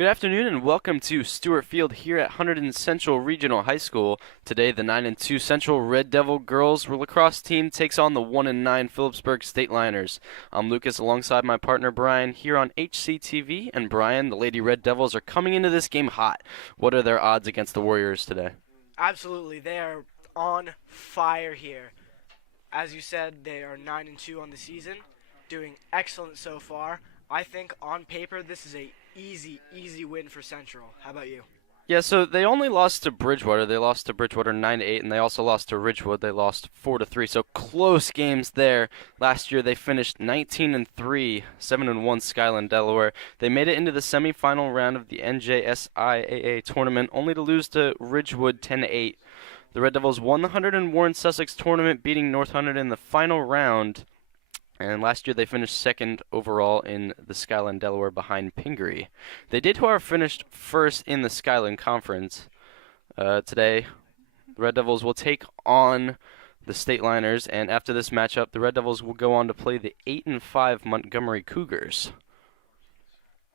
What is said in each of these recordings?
Good afternoon and welcome to Stewart Field here at Hunterdon Central Regional High School. Today, the 9-2 Central Red Devil girls lacrosse team takes on the 1-9 Phillipsburg State Liners. I'm Lucas alongside my partner Brian here on HCTV, and Brian, the Lady Red Devils are coming into this game hot. What are their odds against the Warriors today? Absolutely, they are on fire here. As you said, they are 9-2 on the season, doing excellent so far. I think on paper this is a easy win for Central. How about you? Yeah, so they only lost to Bridgewater. They lost to Bridgewater 9-8, and they also lost to Ridgewood. They lost 4-3. So close games there. Last year they finished 19-3, 7-1 Skyland, Delaware. They made it into the semifinal round of the NJSIAA tournament, only to lose to Ridgewood 10-8. The Red Devils won the Hunterdon Warren Sussex tournament, beating North Hunterdon in the final round. And last year they finished second overall in the Skyland Delaware behind Pingree. They did, however, finish first in the Skyland Conference. Today, the Red Devils will take on the State Liners, and after this matchup, the Red Devils will go on to play the 8-5 Montgomery Cougars.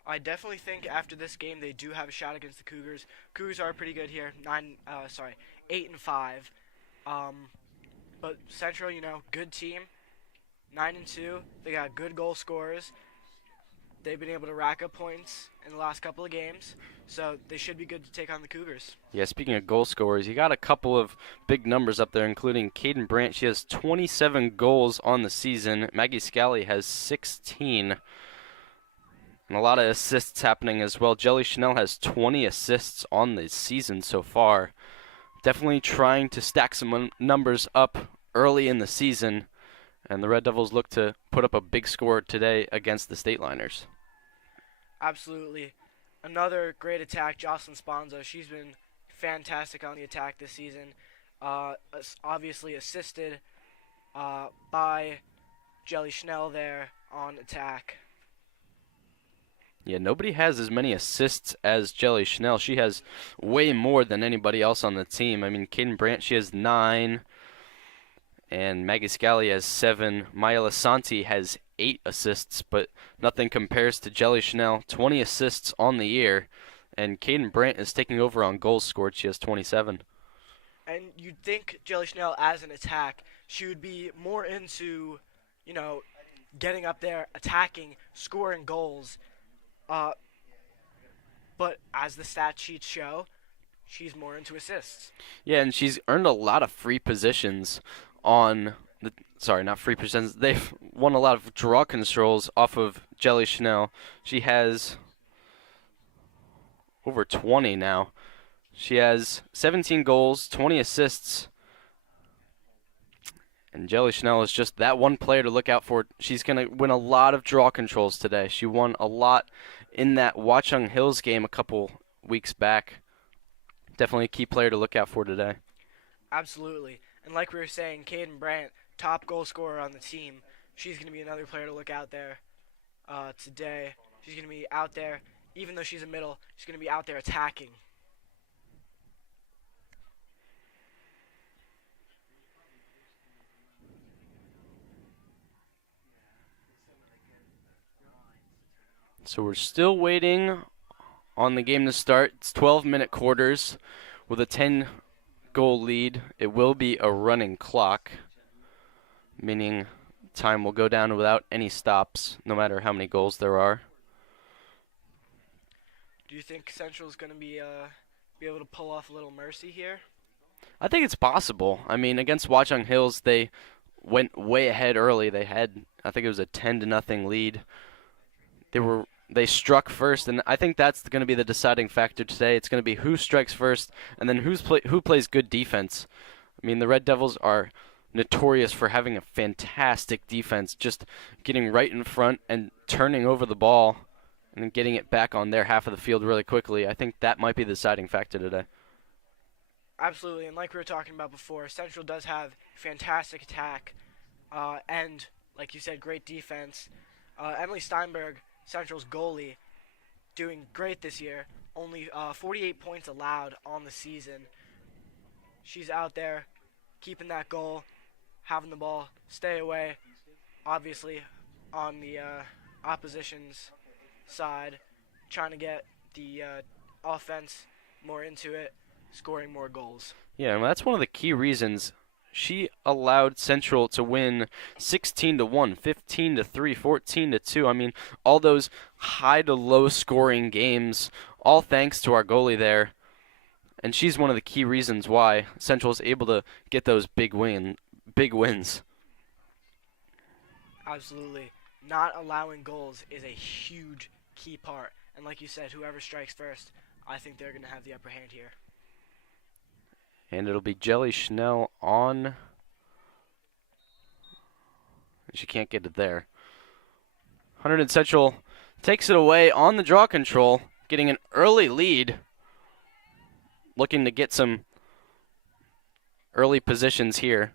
I definitely think after this game they do have a shot against the Cougars. Cougars are pretty good here, 8-5. But Central, good team. 9-2. They got good goal scorers. They've been able to rack up points in the last couple of games, so they should be good to take on the Cougars. Yeah, speaking of goal scorers, you got a couple of big numbers up there, including Caden Brandt. She has 27 goals on the season. Maggie Scally has 16. And a lot of assists happening as well. Jelly Chanel has 20 assists on the season so far. Definitely trying to stack some numbers up early in the season. And the Red Devils look to put up a big score today against the State Liners. Absolutely. Another great attack, Jocelyn Sponzo. She's been fantastic on the attack this season. Obviously assisted by Jelly Schnell there on attack. Yeah, nobody has as many assists as Jelly Schnell. She has way more than anybody else on the team. I mean, Caden Brandt, she has 9. And Maggie Scally has 7. Maya Lasanti has 8 assists, but nothing compares to Jelly Chanel. 20 assists on the year, and Caden Brandt is taking over on goals scored. She has 27. And you'd think Jelly Chanel, as an attack, she would be more into, getting up there, attacking, scoring goals. But as the stat sheets show, she's more into assists. Yeah, and she's earned a lot of free positions on the, sorry, not free positions. They've won a lot of draw controls off of Jelly Chanel. She has over 20 now. She has 17 goals, 20 assists. And Jelly Chanel is just that one player to look out for. She's going to win a lot of draw controls today. She won a lot in that Watchung Hills game a couple weeks back. Definitely a key player to look out for today. Absolutely. And like we were saying, Caden Brandt, top goal scorer on the team. She's going to be another player to look out there today. She's going to be out there, even though she's a middle, she's going to be out there attacking. So we're still waiting on the game to start. It's 12-minute quarters with a 10-goal lead. It will be a running clock, meaning time will go down without any stops, no matter how many goals there are. Do you think Central's going to be able to pull off a little mercy here? I think it's possible. I mean, against Watchung Hills, they went way ahead early. They had, I think it was a 10-0 lead. They struck first, and I think that's going to be the deciding factor today. It's going to be who strikes first, and then who plays good defense. I mean, the Red Devils are notorious for having a fantastic defense, just getting right in front and turning over the ball and then getting it back on their half of the field really quickly. I think that might be the deciding factor today. Absolutely, and like we were talking about before, Central does have fantastic attack and, like you said, great defense. Emily Steinberg, Central's goalie, doing great this year. Only 48 points allowed on the season. She's out there keeping that goal, having the ball stay away, obviously on the opposition's side, trying to get the offense more into it, scoring more goals. Yeah, and that's one of the key reasons she allowed Central to win 16-1, 15-3, 14-2. I mean, all those high to low scoring games, all thanks to our goalie there. And she's one of the key reasons why Central is able to get those big wins. Absolutely. Not allowing goals is a huge key part. And like you said, whoever strikes first, I think they're going to have the upper hand here. And it'll be Jelly Schnell on. She can't get it there. Hunterdon Central takes it away on the draw control, getting an early lead. Looking to get some early positions here.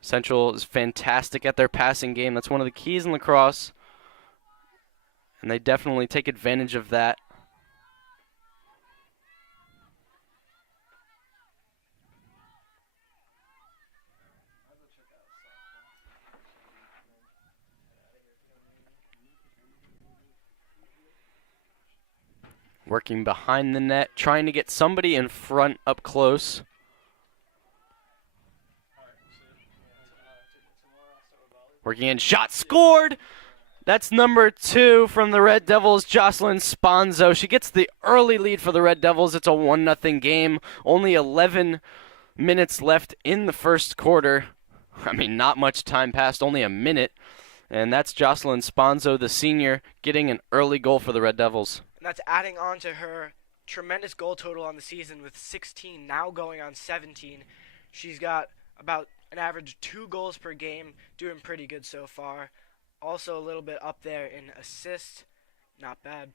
Central is fantastic at their passing game. That's one of the keys in lacrosse. And they definitely take advantage of that. Working behind the net, trying to get somebody in front up close. Working in, shot scored! That's number 2 from the Red Devils, Jocelyn Sponzo. She gets the early lead for the Red Devils. It's a 1-0 game. Only 11 minutes left in the first quarter. I mean, not much time passed, only a minute. And that's Jocelyn Sponzo, the senior, getting an early goal for the Red Devils. And that's adding on to her tremendous goal total on the season with 16, now going on 17. She's got about an average 2 goals per game, doing pretty good so far. Also a little bit up there in assists, not bad.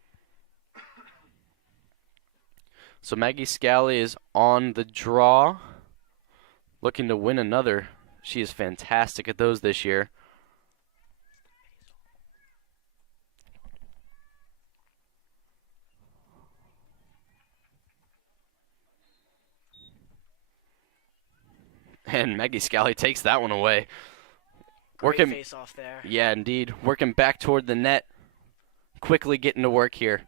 So Maggie Scally is on the draw, looking to win another. She is fantastic at those this year. And Maggie Scally takes that one away. Great face off there. Yeah, indeed. Working back toward the net. Quickly getting to work here.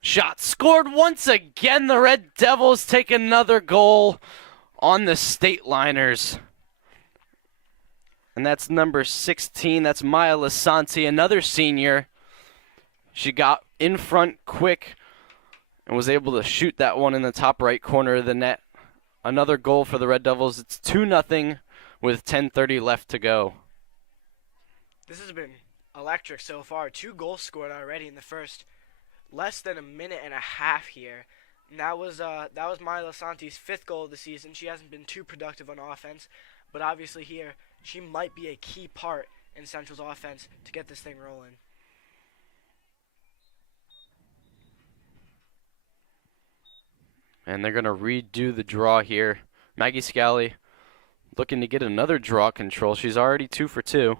Shot scored once again. The Red Devils take another goal on the State Liners. And that's number 16. That's Maya Lasanti, another senior. She got in front quick and was able to shoot that one in the top right corner of the net. Another goal for the Red Devils. It's 2-0 with 10:30 left to go. This has been electric so far. 2 goals scored already in the first less than a minute and a half here. And that was Maya Lasanti's 5th goal of the season. She hasn't been too productive on offense, but obviously here she might be a key part in Central's offense to get this thing rolling. And they're going to redo the draw here. Maggie Scally looking to get another draw control. She's already 2 for 2.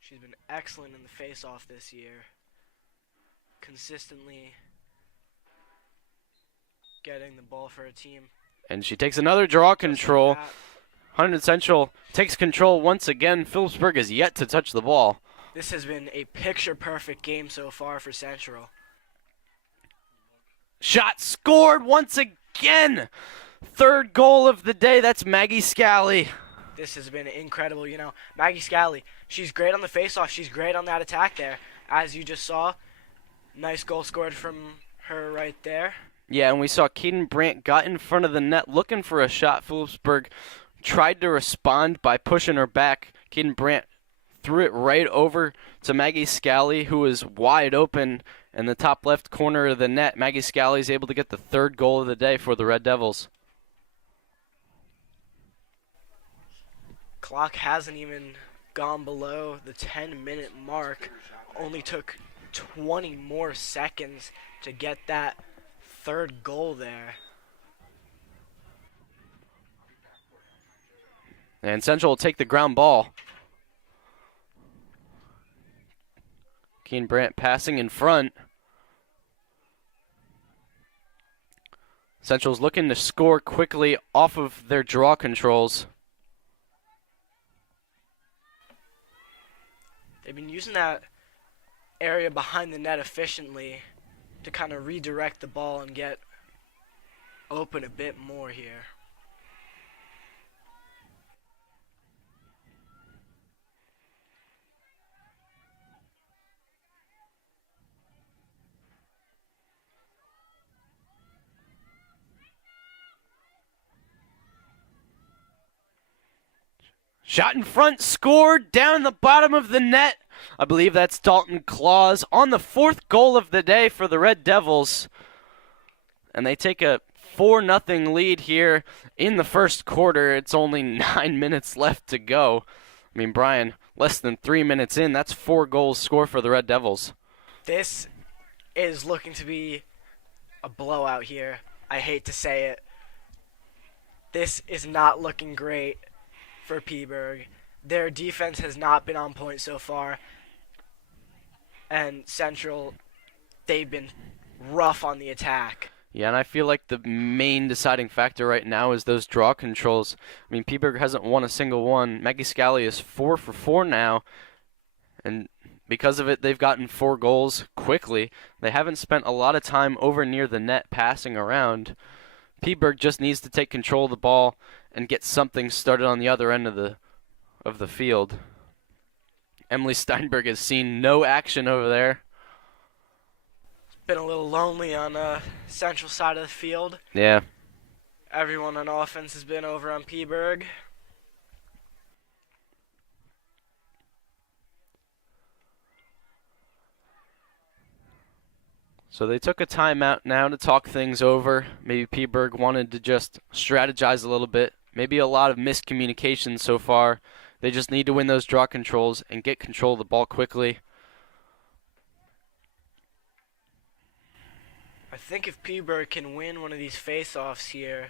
She's been excellent in the face-off this year. Consistently getting the ball for her team. And she takes another draw control. Hunterdon Central takes control once again. Phillipsburg is yet to touch the ball. This has been a picture-perfect game so far for Central. Shot scored once again. 3rd goal of the day. That's Maggie Scally. This has been incredible. You know, Maggie Scally, she's great on the face-off. She's great on that attack there. As you just saw, nice goal scored from her right there. Yeah, and we saw Kaden Brandt got in front of the net looking for a shot. Phillipsburg tried to respond by pushing her back. Kaden Brandt threw it right over to Maggie Scally, who was wide open in the top left corner of the net. Maggie Scally is able to get the 3rd goal of the day for the Red Devils. Clock hasn't even gone below the 10-minute mark. Only took 20 more seconds to get that third goal there. And Central will take the ground ball. Keen Brandt passing in front. Central's looking to score quickly off of their draw controls. They've been using that area behind the net efficiently to kind of redirect the ball and get open a bit more here. Shot in front, scored down the bottom of the net. I believe that's Dalton Claus on the 4th goal of the day for the Red Devils. And they take a 4-0 lead here in the first quarter. It's only 9 minutes left to go. I mean, Brian, less than 3 minutes in, that's 4 goals scored for the Red Devils. This is looking to be a blowout here. I hate to say it. This is not looking great for Phillipsburg. Their defense has not been on point so far. And Central, they've been rough on the attack. Yeah, and I feel like the main deciding factor right now is those draw controls. I mean, Phillipsburg hasn't won a single one. Maggie Scally is 4 for 4 now. And because of it, they've gotten 4 goals quickly. They haven't spent a lot of time over near the net passing around. Phillipsburg just needs to take control of the ball and get something started on the other end of the field. Emily Steinberg has seen no action over there. It's been a little lonely on the Central side of the field. Yeah. Everyone on offense has been over on Phillipsburg. So they took a timeout now to talk things over. Maybe Phillipsburg wanted to just strategize a little bit. Maybe a lot of miscommunication so far. They just need to win those draw controls and get control of the ball quickly. I think if Phillipsburg can win one of these face-offs here,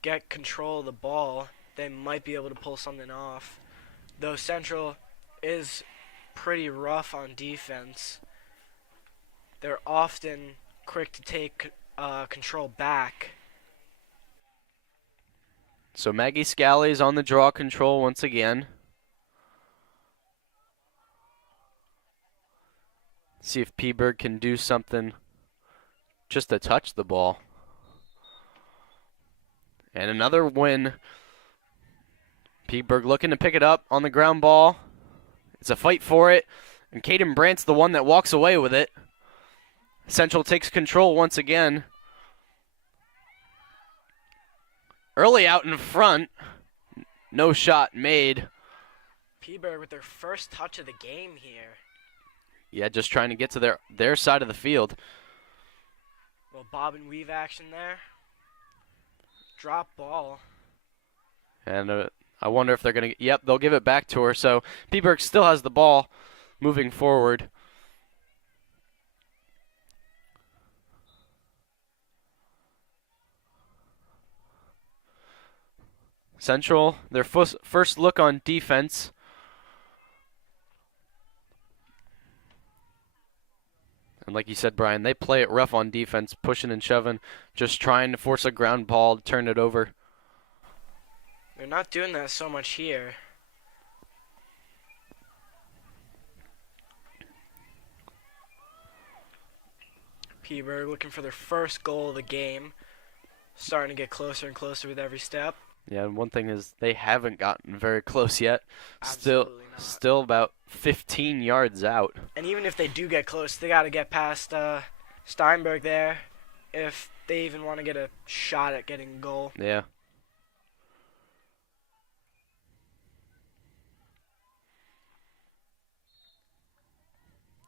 get control of the ball, they might be able to pull something off. Though Central is pretty rough on defense. They're often quick to take control back. So Maggie Scally is on the draw control once again. See if Phillipsburg can do something just to touch the ball. And another win. Phillipsburg looking to pick it up on the ground ball. It's a fight for it. And Caden Brandt's the one that walks away with it. Central takes control once again. Early out in front. No shot made. Phillipsburg with their first touch of the game here. Yeah, just trying to get to their side of the field. Little bob and weave action there. Drop ball. And I wonder if they're going to... Yep, they'll give it back to her. So Phillipsburg still has the ball moving forward. Central, their first look on defense. And like you said, Brian, they play it rough on defense, pushing and shoving, just trying to force a ground ball to turn it over. They're not doing that so much here. Phillipsburg looking for their first goal of the game. Starting to get closer and closer with every step. Yeah, and one thing is they haven't gotten very close yet. Absolutely not. Still about 15 yards out. And even if they do get close, they got to get past Steinberg there if they even want to get a shot at getting a goal. Yeah.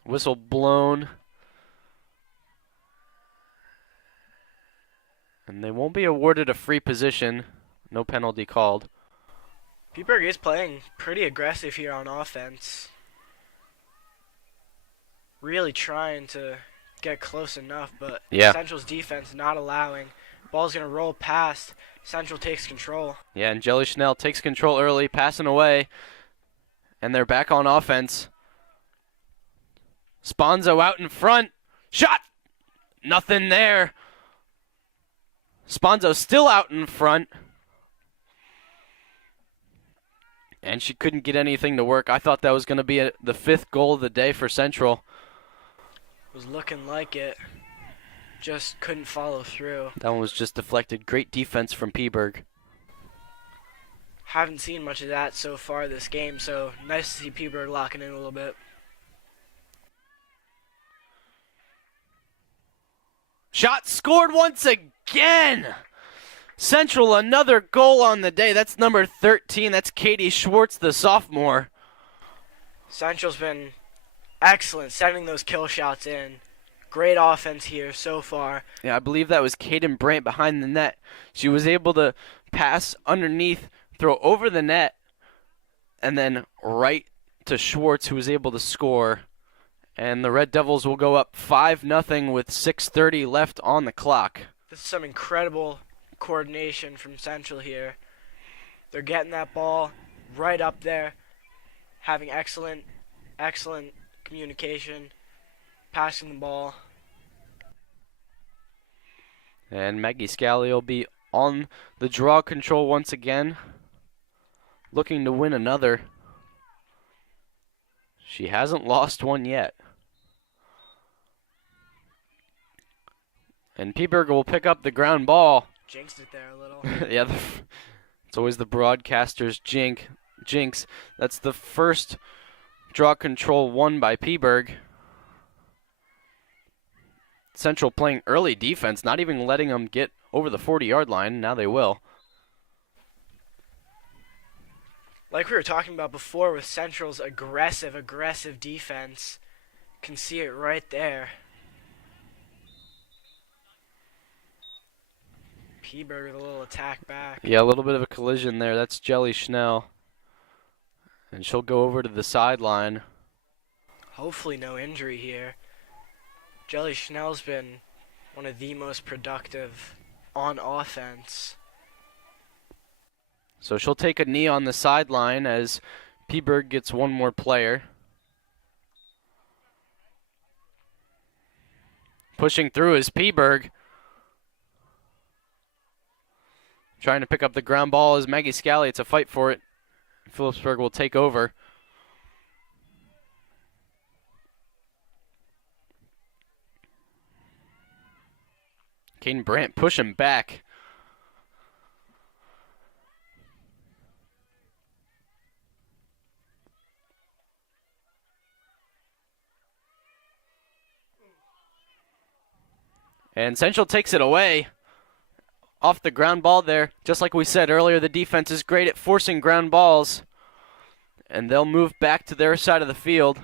Whistle blown. And they won't be awarded a free position. No penalty called. Phillipsburg is playing pretty aggressive here on offense. really trying to get close enough, but Yeah. Central's defense not allowing. Ball's going to roll past. Central takes control. Yeah, and Jelly Schnell takes control early, passing away, and they're back on offense. Sponzo out in front. Shot! Nothing there. Sponzo still out in front. And she couldn't get anything to work. I thought that was going to be the 5th goal of the day for Central. Was looking like it. Just couldn't follow through. That one was just deflected. Great defense from Phillipsburg. Haven't seen much of that so far this game, so nice to see Phillipsburg locking in a little bit. Shot scored once again. Central, another goal on the day. That's number 13. That's Katie Schwartz, the sophomore. Central's been excellent sending those kill shots in. Great offense here so far. Yeah, I believe that was Kaden Brandt behind the net. She was able to pass underneath, throw over the net, and then right to Schwartz, who was able to score. And the Red Devils will go up 5-0 with 6:30 left on the clock. This is some incredible coordination from Central here. They're getting that ball right up there, having excellent communication, passing the ball. And Maggie Scally will be on the draw control once again, looking to win another. She hasn't lost one yet. And Phillipsburg will pick up the ground ball. Jinxed it there a little. Yeah, it's always the broadcaster's jinx. That's the first draw control won by Phillipsburg. Central playing early defense, not even letting them get over the 40-yard line. Now they will. Like we were talking about before with Central's aggressive defense. Can see it right there. Phillipsburg with a little attack back. Yeah, a little bit of a collision there. That's Jelly Schnell. And she'll go over to the sideline. Hopefully no injury here. Jelly Schnell's been one of the most productive on offense. So she'll take a knee on the sideline as Phillipsburg gets one more player. Pushing through is Phillipsburg. Trying to pick up the ground ball is Maggie Scally. It's a fight for it. Phillipsburg will take over. Caden Brandt pushing back. And Central takes it away. Off the ground ball there. Just like we said earlier, the defense is great at forcing ground balls. And they'll move back to their side of the field.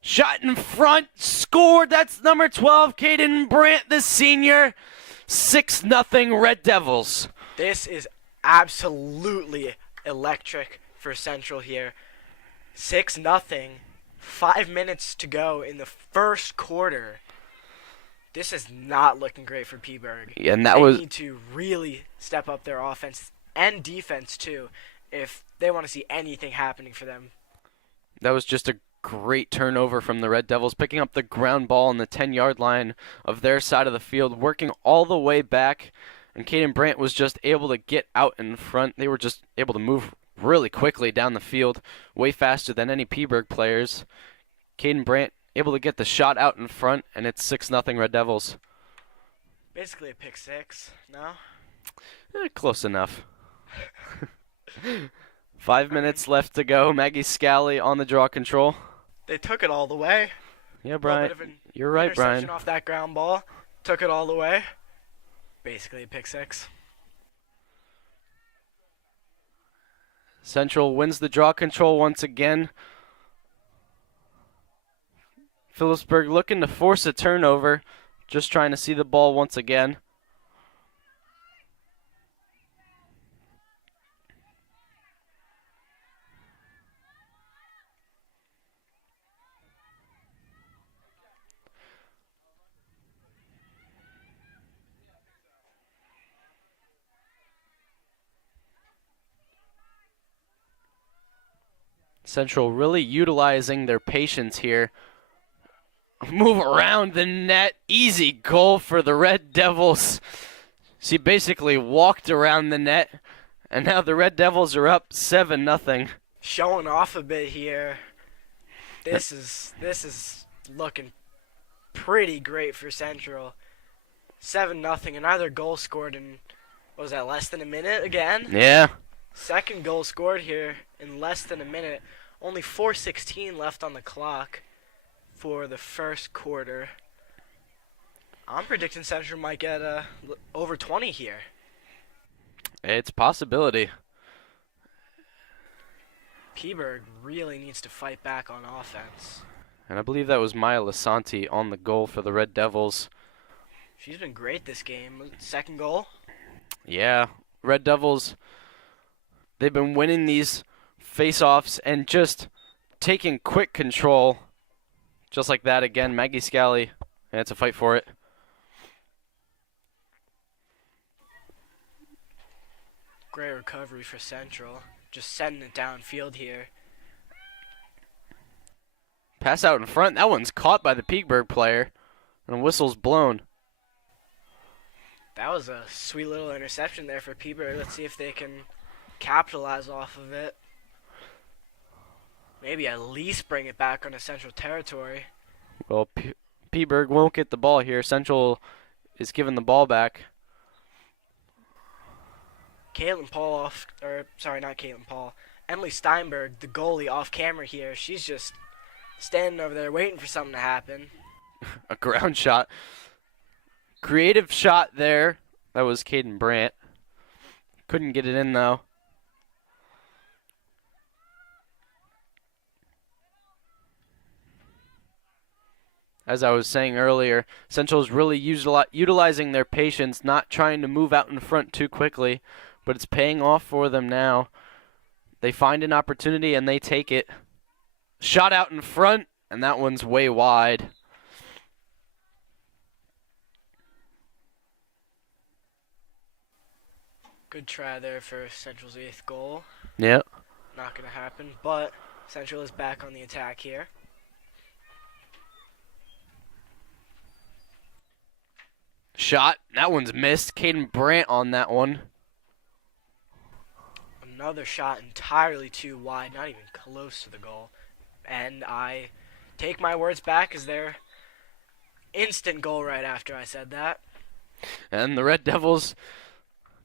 Shot in front, scored. That's number 12, Caden Brandt, the senior. 6-0 Red Devils. This is absolutely electric for Central here. 6-0. 5 minutes to go in the first quarter. This is not looking great for Phillipsburg. Yeah, and they need to really step up their offense and defense too if they want to see anything happening for them. That was just a great turnover from the Red Devils, picking up the ground ball on the 10-yard line of their side of the field, working all the way back, and Caden Brandt was just able to get out in front. They were just able to move really quickly down the field, way faster than any Phillipsburg players. Caden Brandt able to get the shot out in front, and it's 6-0 Red Devils. Basically a pick six, no? Close enough. 5 minutes left to go. Maggie Scally on the draw control. They took it all the way. Yeah, Brian. You're right, Brian. Interception off that ground ball. Took it all the way. Basically a pick six. Central wins the draw control once again. Phillipsburg looking to force a turnover, just trying to see the ball once again. Central really utilizing their patience here. Move around the net. Easy goal for the Red Devils. She basically walked around the net, and now the Red Devils are up 7-0. Showing off a bit here. This is looking pretty great for Central. 7-0. Another goal scored in, what was that, less than a minute again? Yeah. Second goal scored here in less than a minute. Only 4:16 left on the clock for the first quarter. I'm predicting Central might get over 20 here. It's a possibility. Phillipsburg really needs to fight back on offense. And I believe that was Maya Lasanti on the goal for the Red Devils. She's been great this game. Second goal. Yeah, Red Devils, they've been winning these face-offs and just taking quick control. Just like that again, Maggie Scally, and it's a fight for it. Great recovery for Central. Just sending it downfield here. Pass out in front. That one's caught by the Phillipsburg player, and a whistle's blown. That was a sweet little interception there for Phillipsburg. Let's see if they can capitalize off of it. Maybe at least bring it back onto Central territory. Well, Phillipsburg won't get the ball here. Central is giving the ball back. Caitlin Paul not Caitlin Paul. Emily Steinberg, the goalie, off camera here. She's just standing over there waiting for something to happen. A ground shot. Creative shot there. That was Caden Brandt. Couldn't get it in, though. As I was saying earlier, Central is really utilizing their patience, not trying to move out in front too quickly, but it's paying off for them now. They find an opportunity and they take it. Shot out in front, and that one's way wide. Good try there for Central's 8th goal. Yep. Not going to happen, but Central is back on the attack here. Shot. That one's missed. Caden Brandt on that one. Another shot entirely too wide, not even close to the goal. And I take my words back as their instant goal right after I said that. And the Red Devils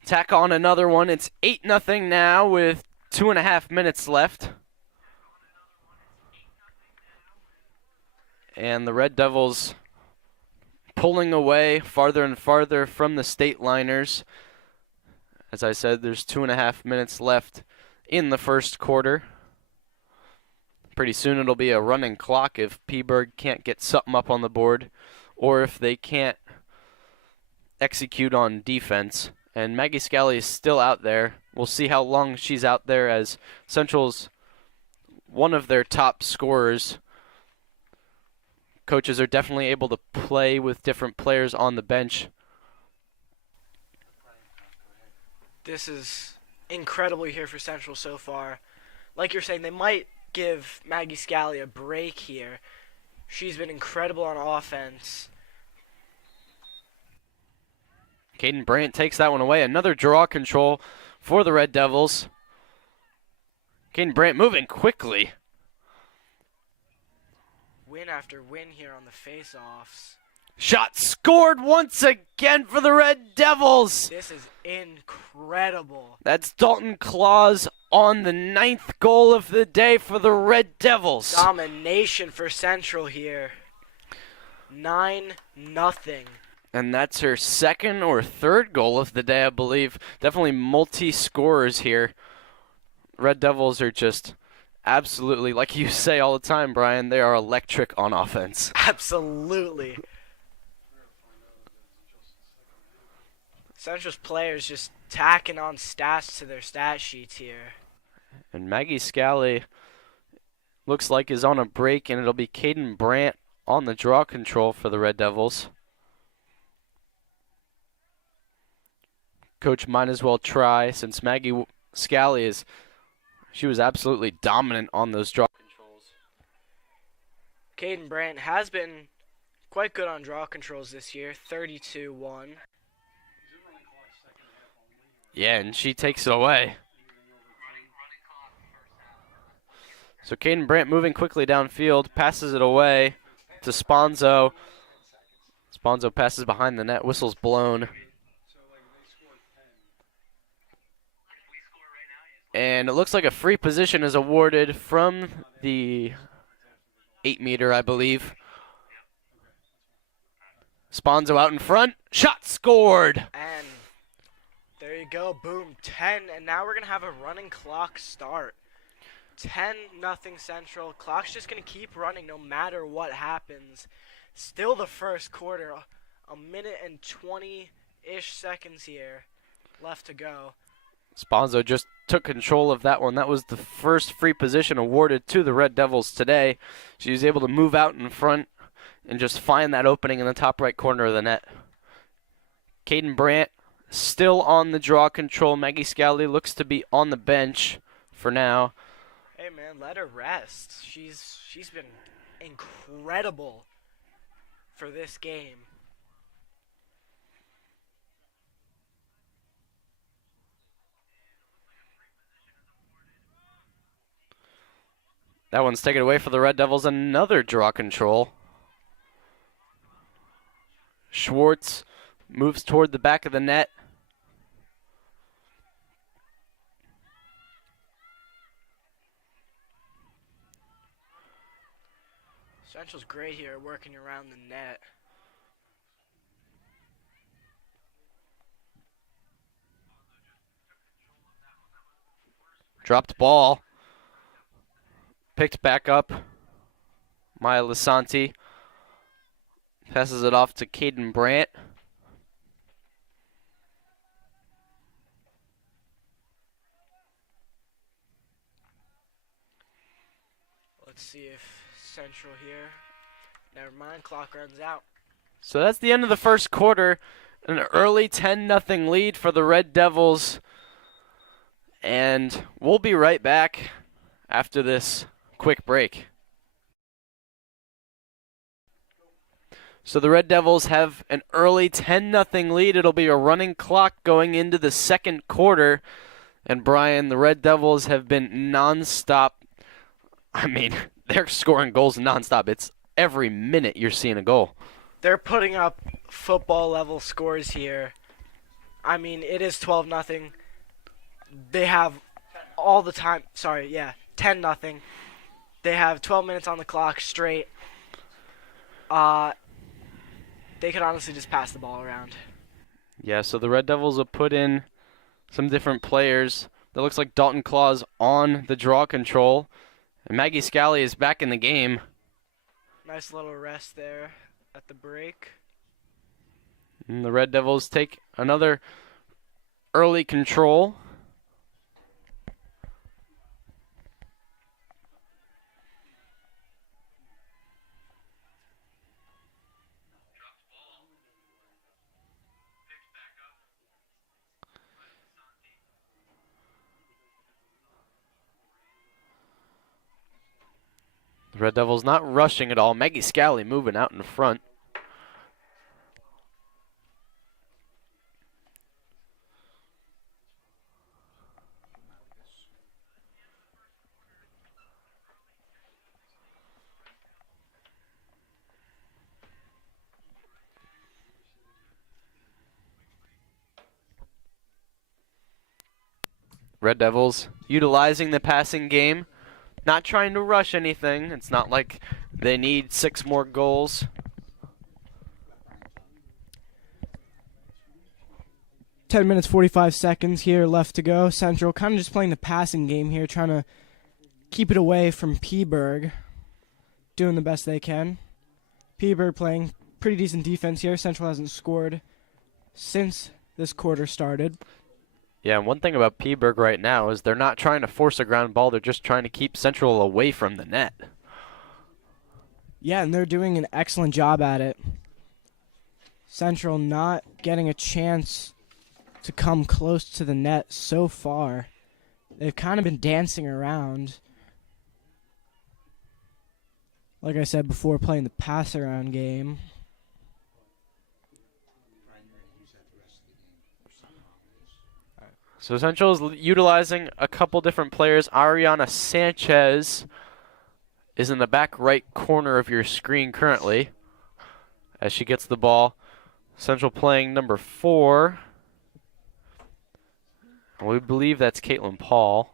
tack on another one. It's 8-0 now with 2.5 minutes left. And the Red Devils pulling away farther and farther from the state liners. As I said, there's 2.5 minutes left in the first quarter. Pretty soon it'll be a running clock if Phillipsburg can't get something up on the board or if they can't execute on defense. And Maggie Scally is still out there. We'll see how long she's out there as Central's one of their top scorers. Coaches are definitely able to play with different players on the bench. This is incredible here for Central so far. Like you're saying, they might give Maggie Scally a break here. She's been incredible on offense. Caden Brandt takes that one away. Another draw control for the Red Devils. Caden Brandt moving quickly. Win after win here on the face-offs. Shot scored once again for the Red Devils. This is incredible. That's Dalton Claus on the 9th goal of the day for the Red Devils. Domination for Central here. 9-0. And that's her second or third goal of the day, I believe. Definitely multi-scorers here. Red Devils are just absolutely, like you say all the time, Brian, they are electric on offense. Absolutely. Central's players just tacking on stats to their stat sheets here. And Maggie Scally looks like is on a break, and it'll be Caden Brandt on the draw control for the Red Devils. Coach might as well try since Maggie Scally is She was absolutely dominant on those draw controls. Caden Brandt has been quite good on draw controls this year, 32-1. Yeah, and she takes it away. So Caden Brandt moving quickly downfield, passes it away to Sponzo. Sponzo passes behind the net, whistle's blown. And it looks like a free position is awarded from the 8-meter, I believe. Sponzo out in front, shot scored! And there you go, boom, 10, and now we're going to have a running clock start. 10-0 Central. Clock's just going to keep running no matter what happens. Still the first quarter, a minute and 20-ish seconds here left to go. Sponzo just took control of that one. That was the first free position awarded to the Red Devils today. She was able to move out in front and just find that opening in the top right corner of the net. Caden Brandt still on the draw control. Maggie Scally looks to be on the bench for now. Hey man, let her rest. She's been incredible for this game. That one's taken away for the Red Devils. Another draw control. Schwartz moves toward the back of the net. Central's great here working around the net. Dropped ball. Picked back up. Maya Lisanti passes it off to Caden Brandt. Let's see if Central here. Never mind, clock runs out. So that's the end of the first quarter. An early 10-0 lead for the Red Devils. And we'll be right back after this quick break. So the Red Devils have an early 10-0 lead. It'll be a running clock going into the second quarter. And Brian, the Red Devils have been nonstop. I mean, they're scoring goals nonstop. It's every minute you're seeing a goal. They're putting up football level scores here. I mean, it is 12-0. They have all the time. 10-0. They have 12 minutes on the clock straight. They could honestly just pass the ball around. Yeah, so the Red Devils will put in some different players. That looks like Dalton Claus on the draw control. And Maggie Scally is back in the game. Nice little rest there at the break. And the Red Devils take another early control. The Red Devils not rushing at all. Maggie Scally moving out in front. Red Devils utilizing the passing game. Not trying to rush anything. It's not like they need 6 more goals. Ten minutes, 45 seconds here left to go. Central kind of just playing the passing game here, trying to keep it away from Phillipsburg. Doing the best they can. Phillipsburg playing pretty decent defense here. Central hasn't scored since this quarter started. Yeah, and one thing about Phillipsburg right now is they're not trying to force a ground ball. They're just trying to keep Central away from the net. Yeah, and they're doing an excellent job at it. Central not getting a chance to come close to the net so far They've kind of been dancing around. Like I said before, playing the pass around game. So Central is utilizing a couple different players. Ariana Sanchez is in the back right corner of your screen currently as she gets the ball. Central playing number 4. We believe that's Caitlin Paul.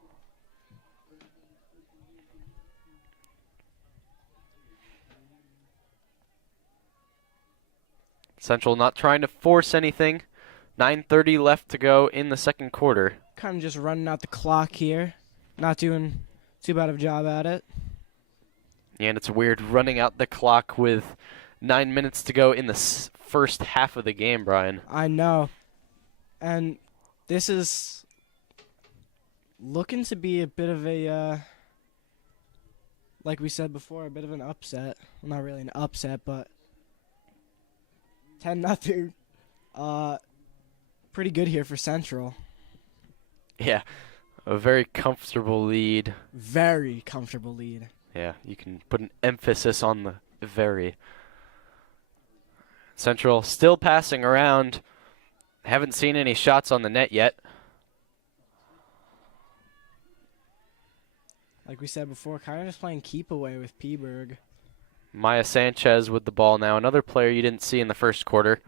Central not trying to force anything. 9:30 left to go in the second quarter. Kind of just running out the clock here. Not doing too bad of a job at it. And it's weird running out the clock with 9 minutes to go in the first half of the game, Brian. I know. And this is looking to be a bit of a, like we said before, a bit of an upset. Well, not really an upset, but 10-0. Pretty good here for Central. Yeah, a very comfortable lead. Very comfortable lead. Yeah, you can put an emphasis on the very. Central still passing around. Haven't seen any shots on the net yet. Like we said before, kind of just playing keep away with Phillipsburg. Maya Sanchez with the ball now. Another player you didn't see in the first quarter.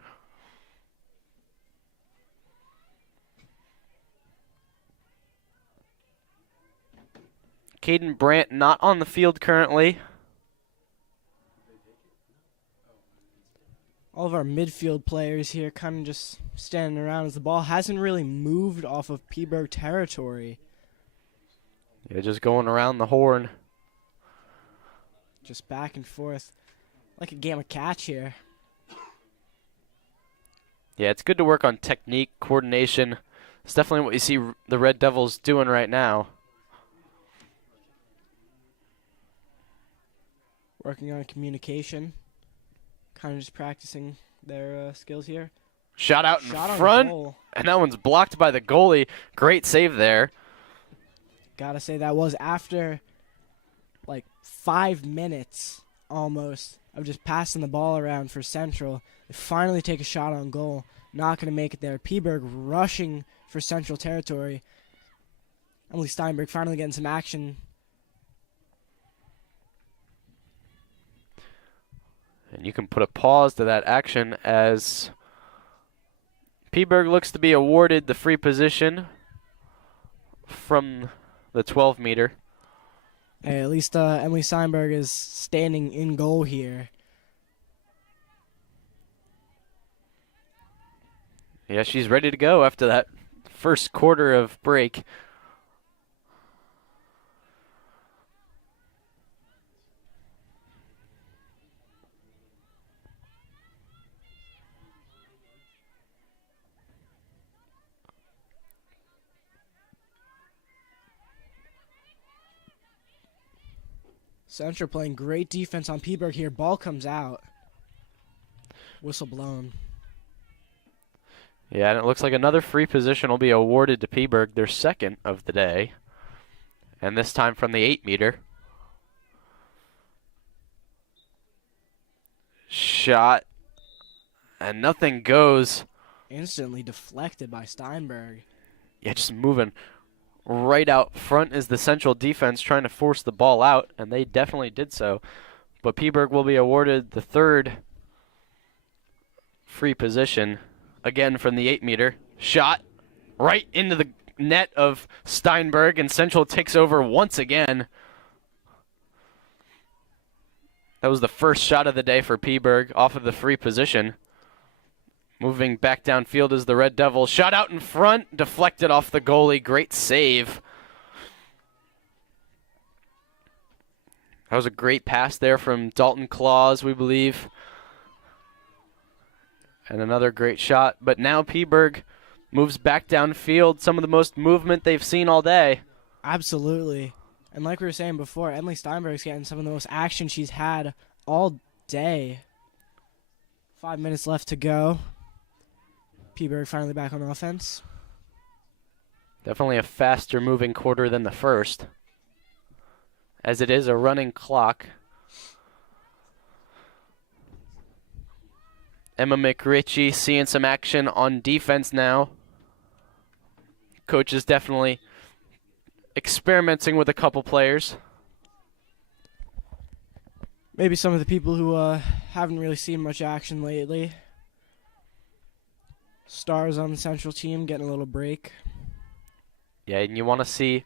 Caden Brandt not on the field currently. All of our midfield players here kind of just standing around as the ball hasn't really moved off of Phillipsburg territory. Yeah, just going around the horn. Just back and forth. Like a game of catch here. Yeah, it's good to work on technique, coordination. It's definitely what you see the Red Devils doing right now. Working on communication. Kind of just practicing their skills here. Shot out in Shot on front, goal. and that one's blocked by the goalie. Great save there. Gotta say, that was after like 5 minutes almost of just passing the ball around for Central. They finally take a shot on goal. Not going to make it there. Phillipsburg rushing for Central territory. Emily Steinberg finally getting some action. And you can put a pause to that action as Phillipsburg looks to be awarded the free position from the 12-meter. Hey, at least Emily Steinberg is standing in goal here. Yeah, she's ready to go after that first quarter of break. Central playing great defense on Phillipsburg here. Ball comes out. Whistle blown. Yeah, and it looks like another free position will be awarded to Phillipsburg, their second of the day. And this time from the 8-meter. Shot. And nothing goes. Instantly deflected by Steinberg. Yeah, just moving right out front is the Central defense trying to force the ball out, and they definitely did so. But Phillipsburg will be awarded the third free position, again from the 8-meter. Shot right into the net of Steinberg, and Central takes over once again. That was the first shot of the day for Phillipsburg off of the free position. Moving back downfield is the Red Devils. Shot out in front, deflected off the goalie. Great save. That was a great pass there from Dalton Claus, we believe. And another great shot. But now Phillipsburg moves back downfield. Some of the most movement they've seen all day. Absolutely. And like we were saying before, Emily Steinberg's getting some of the most action she's had all day. 5 minutes left to go. Phillipsburg finally back on offense. Definitely a faster moving quarter than the first, as it is a running clock. Emma McRitchie seeing some action on defense now. Coach is definitely experimenting with a couple players. Maybe some of the people who haven't really seen much action lately. Stars on the Central team getting a little break. Yeah, and you want to see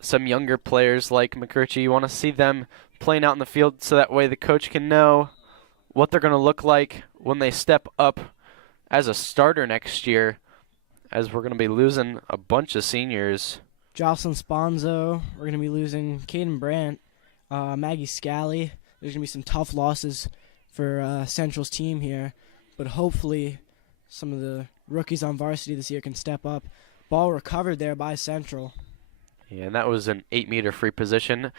some younger players like McCurchie. You want to see them playing out in the field so that way the coach can know what they're going to look like when they step up as a starter next year, as we're going to be losing a bunch of seniors. Jocelyn Sponzo. We're going to be losing Caden Brandt, Maggie Scally. There's going to be some tough losses for Central's team here, but hopefully some of the rookies on varsity this year can step up. Ball recovered there by Central. Yeah, and that was an 8-meter free position.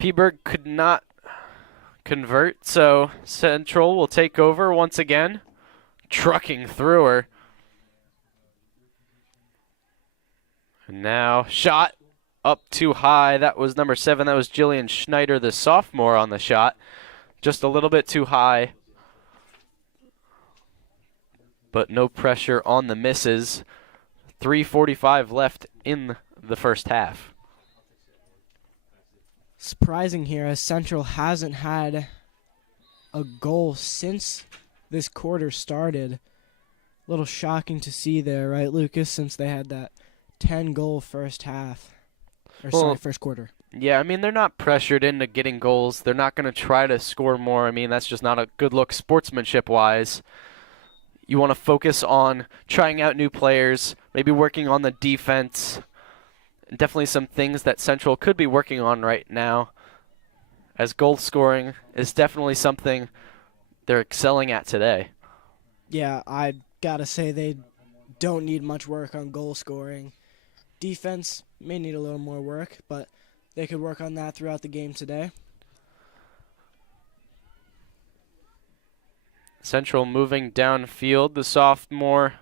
Peaburg could not convert, so Central will take over once again, trucking through her. And now, shot up too high. That was number 7. That was Jillian Schneider, the sophomore, on the shot. Just a little bit too high. But no pressure on the misses. 3:45 left in the first half. Surprising here, as Central hasn't had a goal since this quarter started. A little shocking to see there, right, Lucas, since they had that 10-goal first half. First quarter. Yeah, I mean, they're not pressured into getting goals. They're not going to try to score more. I mean, that's just not a good look sportsmanship-wise. You want to focus on trying out new players, maybe working on the defense. Definitely some things that Central could be working on right now, as goal scoring is definitely something they're excelling at today. Yeah, I gotta say they don't need much work on goal scoring. Defense may need a little more work, but they could work on that throughout the game today. Central moving downfield, the sophomore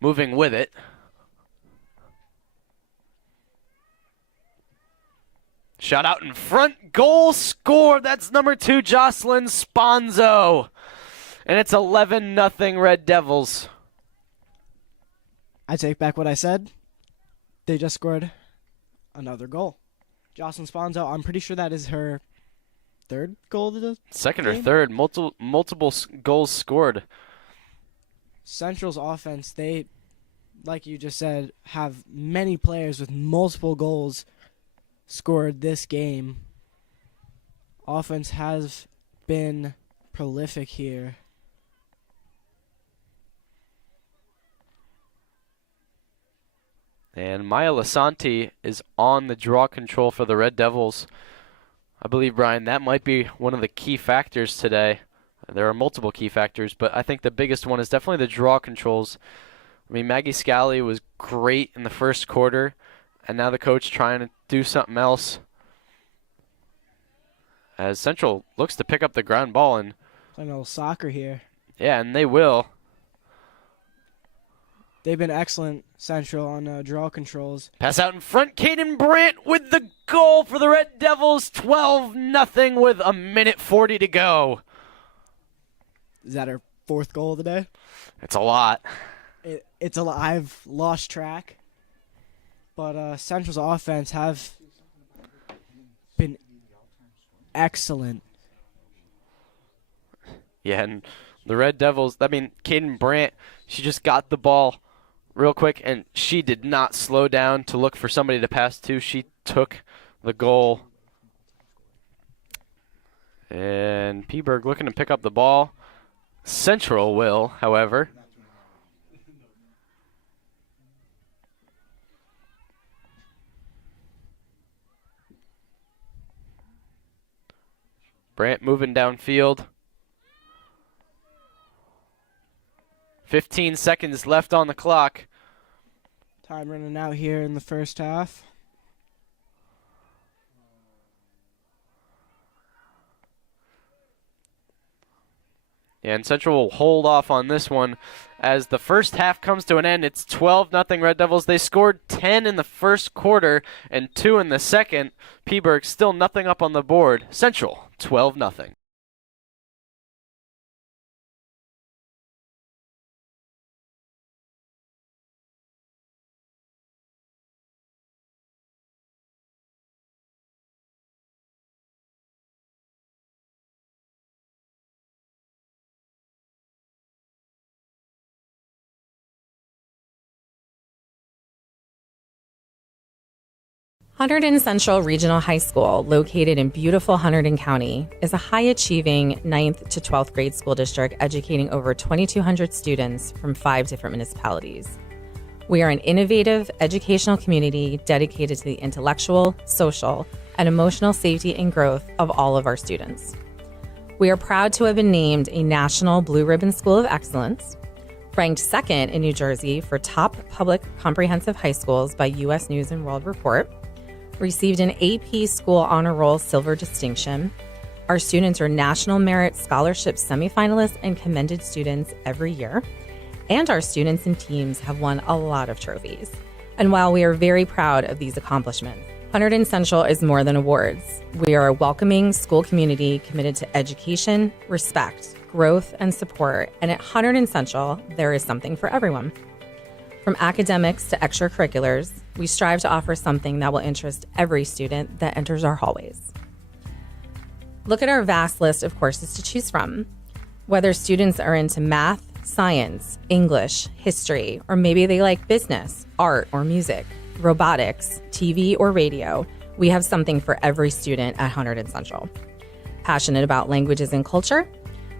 moving with it. Shot out in front, goal scored. That's number 2, Jocelyn Sponzo. And it's 11-0 Red Devils. I take back what I said. They just scored another goal. Jocelyn Sponzo, I'm pretty sure that is her third goal of the Second or game? third, multiple goals scored. Central's offense, they, like you just said, have many players with multiple goals scored this game. Offense has been prolific here. And Maya Lasanti is on the draw control for the Red Devils. I believe, Brian, that might be one of the key factors today. There are multiple key factors, but I think the biggest one is definitely the draw controls. I mean, Maggie Scally was great in the first quarter, and now the coach trying to do something else. As Central looks to pick up the ground ball, and Playing a little soccer here. yeah, and they will. They've been excellent, Central, on draw controls. Pass out in front, Caden Brandt with the goal for the Red Devils, 12-0 with 1:40 to go. Is that her fourth goal of the day? It's a lot. It's a lot. I've lost track. But Central's offense have been excellent. Yeah, and the Red Devils, I mean, Caden Brandt, she just got the ball real quick, and she did not slow down to look for somebody to pass to. She took the goal. And Peaburg looking to pick up the ball. Central will, however. Brandt moving downfield. 15 seconds left on the clock. Time running out here in the first half. Yeah, and Central will hold off on this one as the first half comes to an end. It's 12-0 Red Devils. They scored 10 in the first quarter and 2 in the second. Phillipsburg still nothing up on the board. Central, 12-0. Hunterdon Central Regional High School, located in beautiful Hunterdon County, is a high-achieving 9th to 12th grade school district educating over 2,200 students from 5 different municipalities. We are an innovative educational community dedicated to the intellectual, social, and emotional safety and growth of all of our students. We are proud to have been named a National Blue Ribbon School of Excellence, ranked second in New Jersey for top public comprehensive high schools by U.S. News and World Report, received an AP School Honor Roll Silver Distinction. Our students are National Merit Scholarship semifinalists and commended students every year. And our students and teams have won a lot of trophies. And while we are very proud of these accomplishments, Hunterdon Central is more than awards. We are a welcoming school community committed to education, respect, growth, and support. And at Hunterdon Central, there is something for everyone. From academics to extracurriculars, we strive to offer something that will interest every student that enters our hallways. Look at our vast list of courses to choose from. Whether students are into math, science, English, history, or maybe they like business, art, or music, robotics, TV, or radio, we have something for every student at Hunterdon Central. Passionate about languages and culture?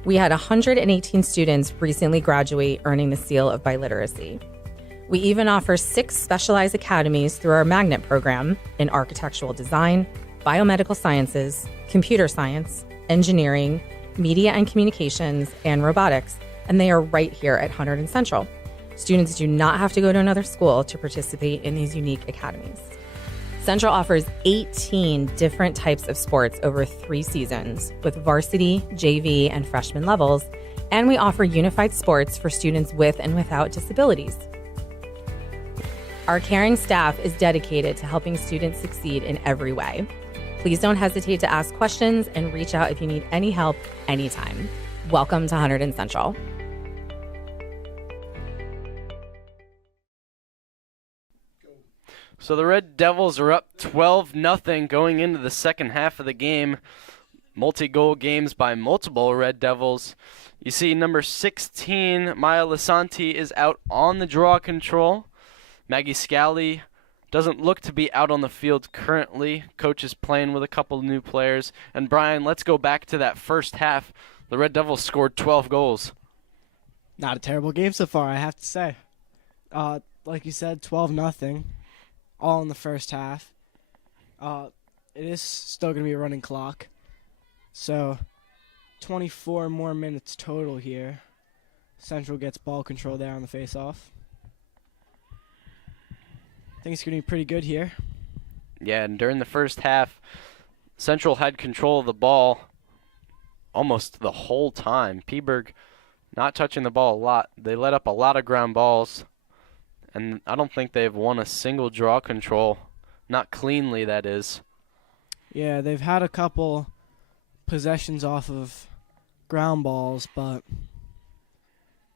We had 118 students recently graduate earning the seal of biliteracy. We even offer 6 specialized academies through our magnet program in architectural design, biomedical sciences, computer science, engineering, media and communications, and robotics, and they are right here at Hunterdon Central. Students do not have to go to another school to participate in these unique academies. Central offers 18 different types of sports over 3 seasons with varsity, JV, and freshman levels, and we offer unified sports for students with and without disabilities. Our caring staff is dedicated to helping students succeed in every way. Please don't hesitate to ask questions and reach out if you need any help anytime. Welcome to Hunterdon Central. So the Red Devils are up 12-0 going into the second half of the game. Multi-goal games by multiple Red Devils. You see number 16, Maya Lisanti, is out on the draw control. Maggie Scally doesn't look to be out on the field currently. Coach is playing with a couple new players. And Brian, let's go back to that first half. The Red Devils scored 12 goals. Not a terrible game so far, I have to say. Like you said, 12-0, all in the first half. It is still going to be a running clock. So 24 more minutes total here. Central gets ball control there on the face-off. I think it's going to be pretty good here. Yeah, and during the first half, Central had control of the ball almost the whole time. Phillipsburg not touching the ball a lot. They let up a lot of ground balls, and I don't think they've won a single draw control. Not cleanly, that is. Yeah, they've had a couple possessions off of ground balls, but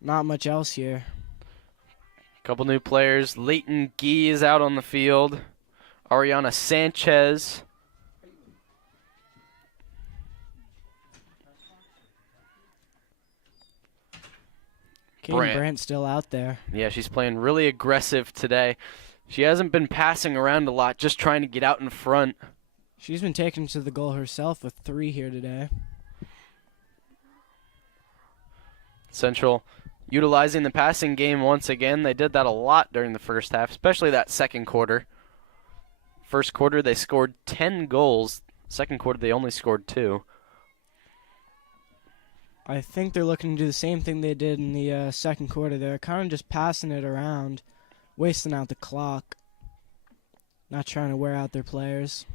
not much else here. Couple new players. Leighton Gee is out on the field. Ariana Sanchez. Katie Brandt's still out there. Yeah, she's playing really aggressive today. She hasn't been passing around a lot, just trying to get out in front. She's been taken to the goal herself with 3 here today. Central utilizing the passing game once again. They did that a lot during the first half, especially that second quarter. First quarter, they scored 10 goals. Second quarter, they only scored 2. I think they're looking to do the same thing they did in the second quarter. They're kind of just passing it around, wasting out the clock, not trying to wear out their players.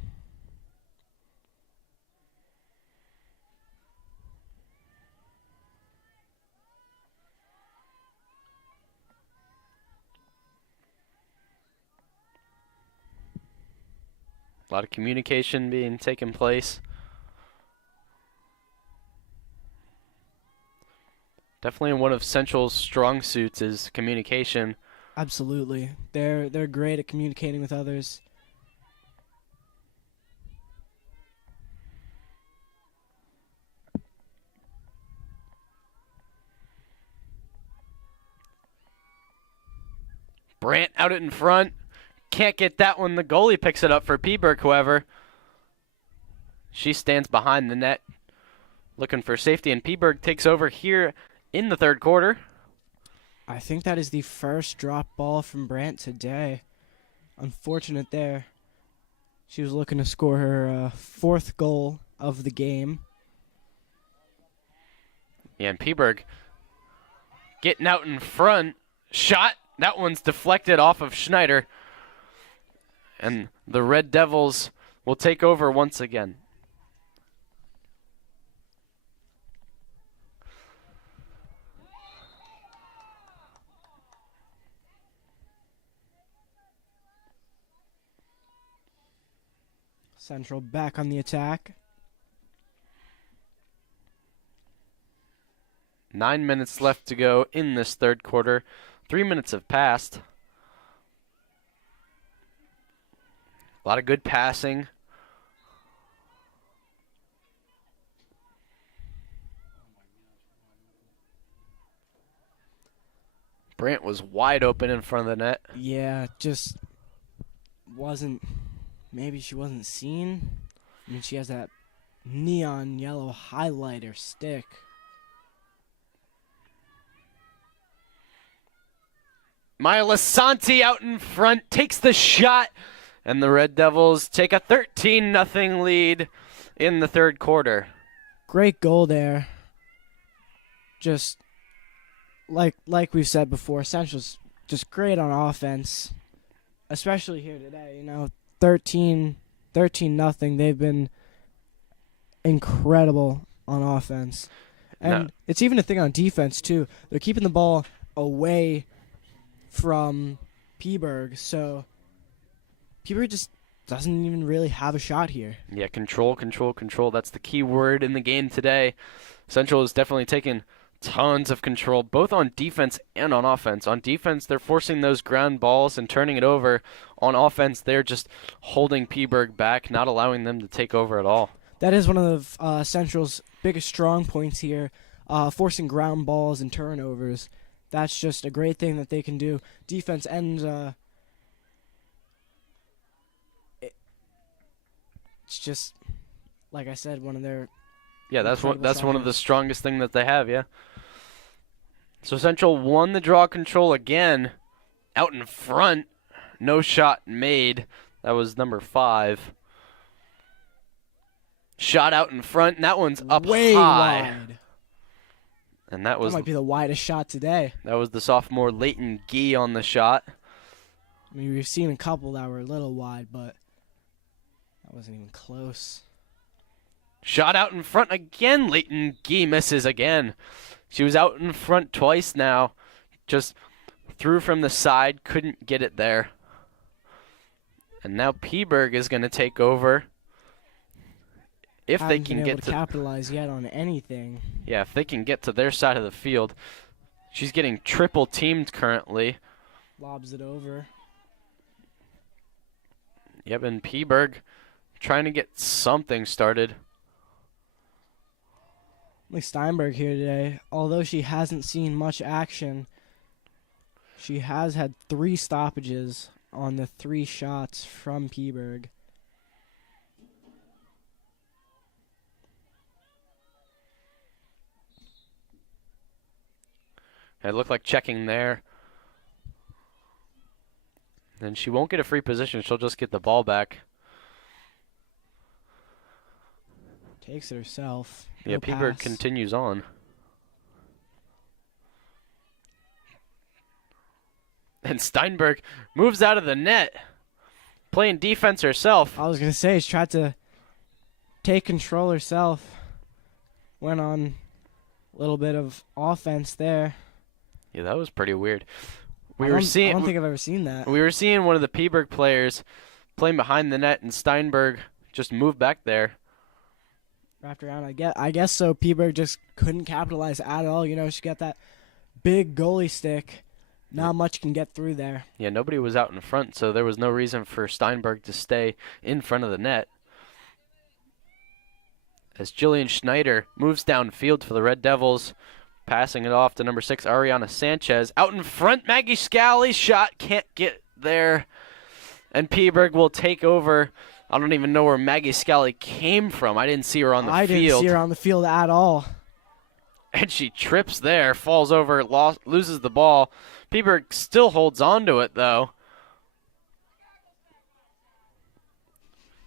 A lot of communication being taken place. Definitely one of Central's strong suits is communication. Absolutely. They're great at communicating with others. Brandt out in front. Can't get that one. The goalie picks it up for Phillipsburg, however. She stands behind the net looking for safety, and Phillipsburg takes over here in the third quarter. I think that is the first drop ball from Brandt today. Unfortunate there. She was looking to score her fourth goal of the game. Yeah, and Phillipsburg getting out in front. Shot. That one's deflected off of Schneider. And the Red Devils will take over once again. Central back on the attack. 9 minutes left to go in this third quarter. 3 minutes have passed. A lot of good passing. Brandt was wide open in front of the net. Yeah, just wasn't. Maybe she wasn't seen. I mean, she has that neon yellow highlighter stick. Maya Santi out in front takes the shot, and the Red Devils take a 13-0 lead in the third quarter. Great goal there. Just like we've said before, Central's just great on offense, especially here today. 13-0. They've been incredible on offense, and it's even a thing on defense too. They're keeping the ball away from Phillipsburg, so Phillipsburg just doesn't even really have a shot here. Yeah, control. That's the key word in the game today. Central is definitely taking tons of control, both on defense and on offense. On defense, they're forcing those ground balls and turning it over. On offense, they're just holding Phillipsburg back, not allowing them to take over at all. That is one of Central's biggest strong points here, forcing ground balls and turnovers. That's just a great thing that they can do. Defense and it's just, like I said, one of their that's one of the strongest thing that they have. Yeah. So Central won the draw control again, out in front. No shot made. That was number 5. Shot out in front, and that one's up way high. wide. And that That might be the widest shot today. That was the sophomore Leighton Gee on the shot. I mean, we've seen a couple that were a little wide, but that wasn't even close. Shot out in front again. Leighton Gee misses again. She was out in front twice now. Just threw from the side, couldn't get it there. And now Phillipsburg is going to take over. If they can get to capitalize yet on anything. Yeah, if they can get to their side of the field. She's getting triple teamed currently. Lobs it over. Yep, and Phillipsburg trying to get something started. Steinberg here today. Although she hasn't seen much action, she has had 3 stoppages on the 3 shots from Phillipsburg. It looked like checking there. And she won't get a free position. She'll just get the ball back. Takes it herself. Yeah, Phillipsburg continues on. And Steinberg moves out of the net. Playing defense herself. I was going to say, she tried to take control herself. Went on a little bit of offense there. Yeah, that was pretty weird. I don't think I've ever seen that. We were seeing one of the Phillipsburg players playing behind the net, and Steinberg just moved back there. Wrapped around. I guess so. Peaburg just couldn't capitalize at all. She got that big goalie stick. Not much can get through there. Yeah, nobody was out in front, so there was no reason for Steinberg to stay in front of the net. As Jillian Schneider moves downfield for the Red Devils, passing it off to number 6, Ariana Sanchez. Out in front, Maggie Scally's shot can't get there. And Peaburg will take over. I don't even know where Maggie Scally came from. I didn't see her on the field. I didn't see her on the field at all. And she trips there, falls over, loses the ball. Peaburg still holds on to it, though.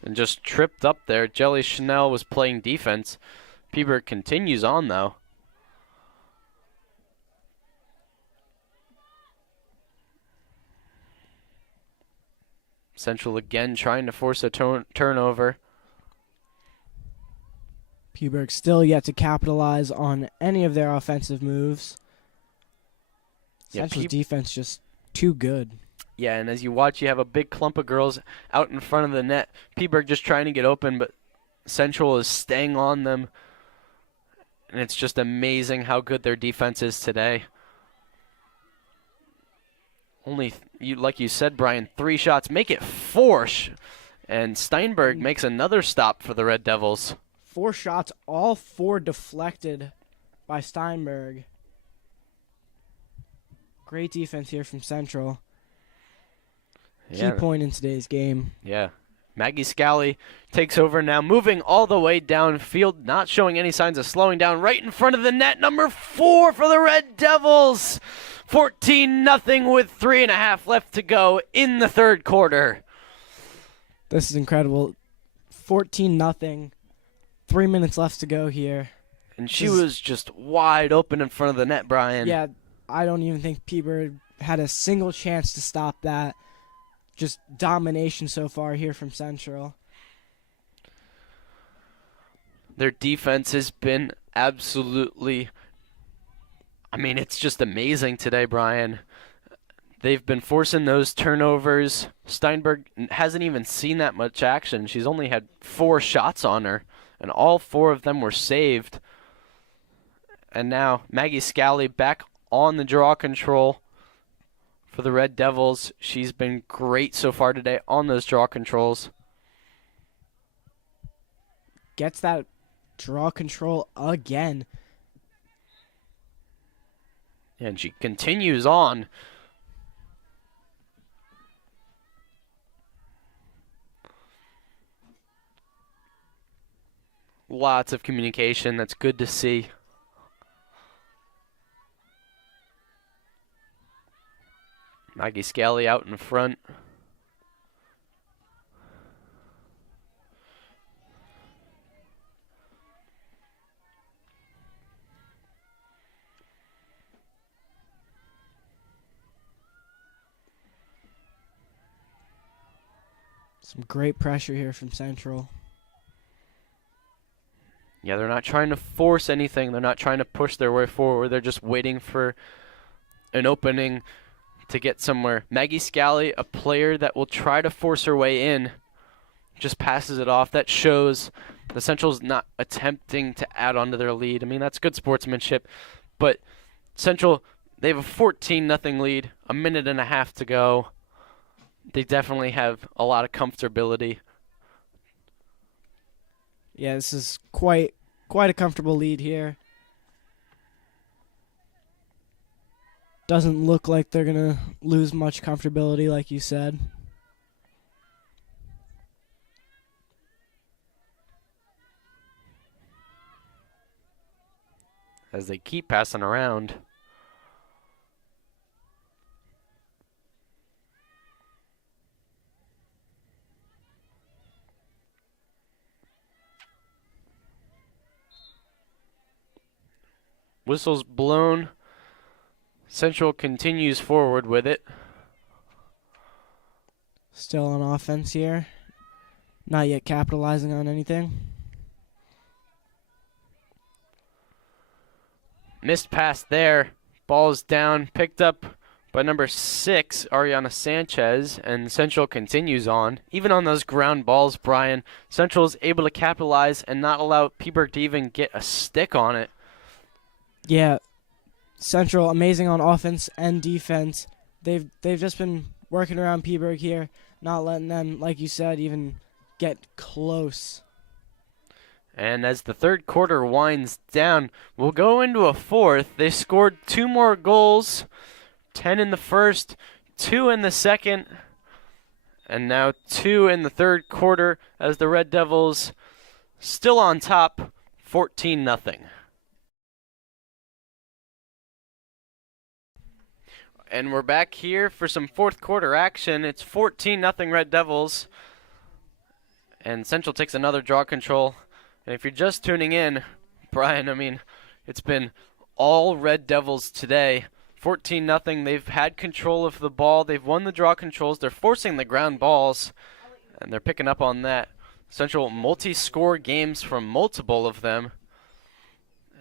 And just tripped up there. Jelly Chanel was playing defense. Peaburg continues on, though. Central again trying to force a turnover. Peaburg still yet to capitalize on any of their offensive moves. Yeah, Central's defense just too good. Yeah, and as you watch, you have a big clump of girls out in front of the net. Peaburg just trying to get open, but Central is staying on them. And it's just amazing how good their defense is today. Only, like you said, Brian, 3 shots. Make it 4. And Steinberg makes another stop for the Red Devils. 4 shots, all 4 deflected by Steinberg. Great defense here from Central. Key point in today's game. Yeah. Maggie Scally takes over now, moving all the way downfield, not showing any signs of slowing down, right in front of the net. Number 4 for the Red Devils. 14-0 with 3.5 left to go in the third quarter. This is incredible. 14-0. 3 minutes left to go here. And she was just wide open in front of the net, Brian. Yeah, I don't even think Peaburg had a single chance to stop that. Just domination so far here from Central. Their defense has been absolutely, it's just amazing today, Brian. They've been forcing those turnovers. Steinberg hasn't even seen that much action. She's only had 4 shots on her, and all 4 of them were saved. And now Maggie Scally back on the draw control for the Red Devils. She's been great so far today on those draw controls. Gets that draw control again. And she continues on. Lots of communication. That's good to see. Maggie Scally out in front. Some great pressure here from Central. Yeah, they're not trying to force anything. They're not trying to push their way forward. They're just waiting for an opening to get somewhere. Maggie Scally, a player that will try to force her way in, just passes it off. That shows the Central's not attempting to add on to their lead. That's good sportsmanship. But Central, they have a 14-0 lead, 1.5 minutes to go. They definitely have a lot of comfortability. Yeah, this is quite a comfortable lead here. Doesn't look like they're going to lose much comfortability, like you said. As they keep passing around. Whistle's blown. Central continues forward with it. Still on offense here. Not yet capitalizing on anything. Missed pass there. Ball's down. Picked up by number 6, Ariana Sanchez, and Central continues on. Even on those ground balls, Brian, Central is able to capitalize and not allow Peaburg to even get a stick on it. Yeah, Central amazing on offense and defense. They've just been working around Peaburg here, not letting them, like you said, even get close. And as the third quarter winds down, we'll go into a fourth. They scored 2 more goals, 10 in the first, 2 in the second, and now 2 in the third quarter as the Red Devils still on top, 14-0. And we're back here for some fourth quarter action. It's 14-0 Red Devils. And Central takes another draw control. And if you're just tuning in, Brian, I mean, it's been all Red Devils today. 14-0. They've had control of the ball. They've won the draw controls. They're forcing the ground balls, and they're picking up on that. Central multi-score games from multiple of them.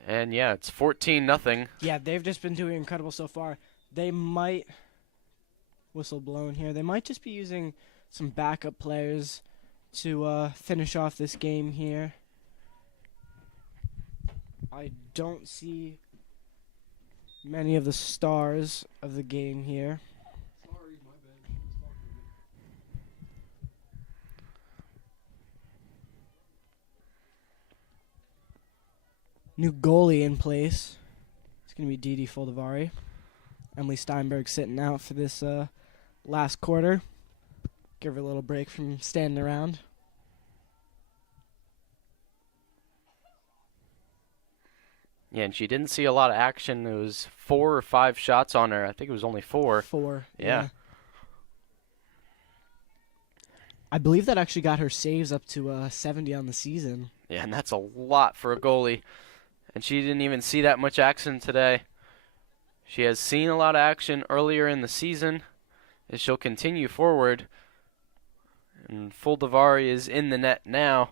And yeah, it's 14-0. Yeah, they've just been doing incredible so far. They might, whistle blown here, they might just be using some backup players to finish off this game here. I don't see many of the stars of the game here. New goalie in place. It's going to be Didi Foldavari. Emily Steinberg sitting out for this last quarter. Give her a little break from standing around. Yeah, and she didn't see a lot of action. It was 4 or 5 shots on her. I think it was only 4. 4. Yeah. I believe that actually got her saves up to 70 on the season. Yeah, and that's a lot for a goalie. And she didn't even see that much action today. She has seen a lot of action earlier in the season, as she'll continue forward. And Foldavari is in the net now.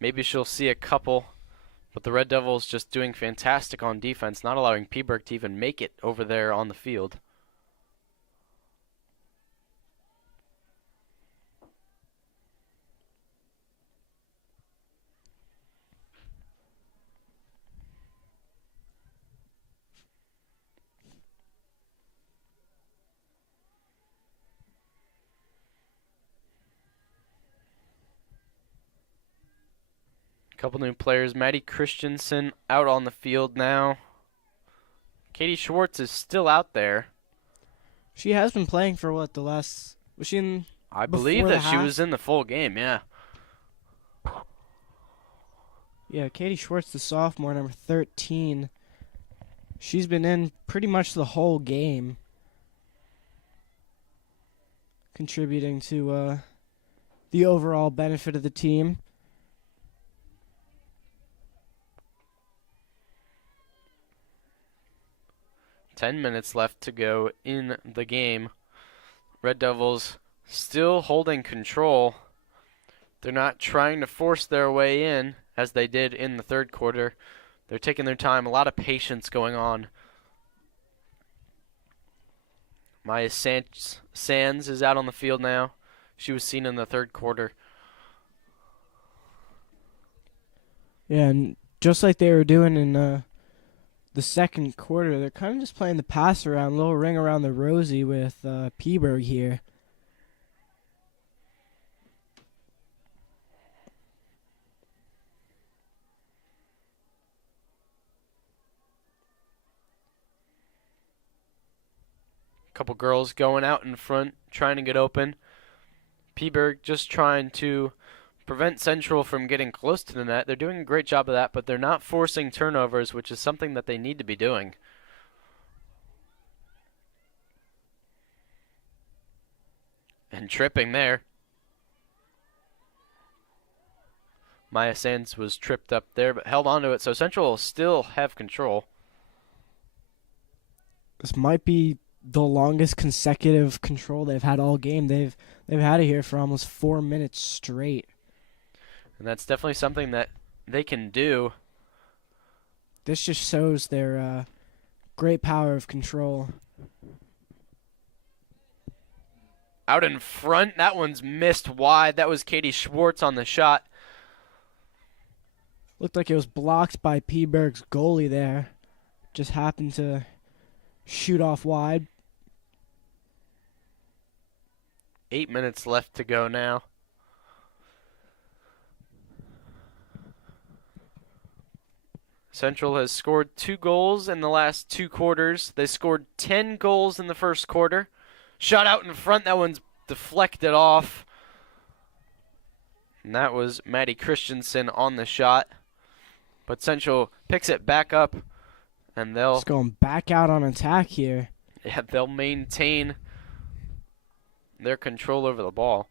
Maybe she'll see a couple. But the Red Devils just doing fantastic on defense, not allowing Peaburg to even make it over there on the field. Couple new players. Maddie Christensen out on the field now. Katie Schwartz is still out there. She has been playing for what, the last... Was she in... I believe that she was in the full game, yeah. Yeah, Katie Schwartz, the sophomore, number 13. She's been in pretty much the whole game. Contributing to the overall benefit of the team. 10 minutes left to go in the game. Red Devils still holding control. They're not trying to force their way in as they did in the third quarter. They're taking their time. A lot of patience going on. Maya Sands is out on the field now. She was seen in the third quarter. Yeah, and just like they were doing in the second quarter, they're kind of just playing the pass around, little ring around the rosy with Peaburg here. Couple girls going out in front, trying to get open. Peaburg just trying to prevent Central from getting close to the net. They're doing a great job of that, but they're not forcing turnovers, which is something that they need to be doing. And tripping there. Maya Sands was tripped up there, but held onto it, so Central will still have control. This might be the longest consecutive control they've had all game. They've had it here for almost 4 minutes straight. And that's definitely something that they can do. This just shows their great power of control. Out in front, that one's missed wide. That was Katie Schwartz on the shot. Looked like it was blocked by Phillipsburg's goalie there. Just happened to shoot off wide. 8 minutes left to go now. Central has scored 2 goals in the last 2 quarters. They scored 10 goals in the first quarter. Shot out in front. That one's deflected off. And that was Maddie Christensen on the shot. But Central picks it back up, and It's going back out on attack here. yeah, they'll maintain their control over the ball.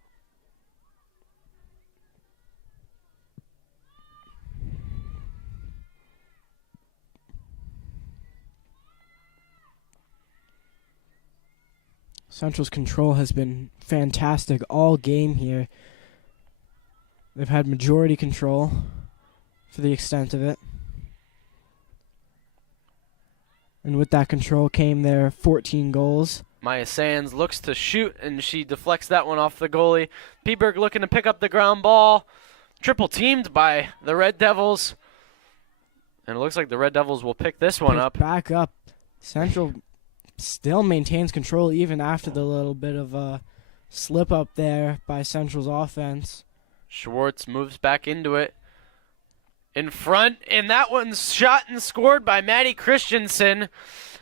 Central's control has been fantastic all game here. They've had majority control for the extent of it. And with that control came their 14 goals. Maya Sands looks to shoot, and she deflects that one off the goalie. Phillipsburg looking to pick up the ground ball. Triple teamed by the Red Devils. And it looks like the Red Devils will pick this one up. Back up. Central still maintains control even after the little bit of a slip up there by Central's offense. Schwartz moves back into it. In front, and that one's shot and scored by Maddie Christensen.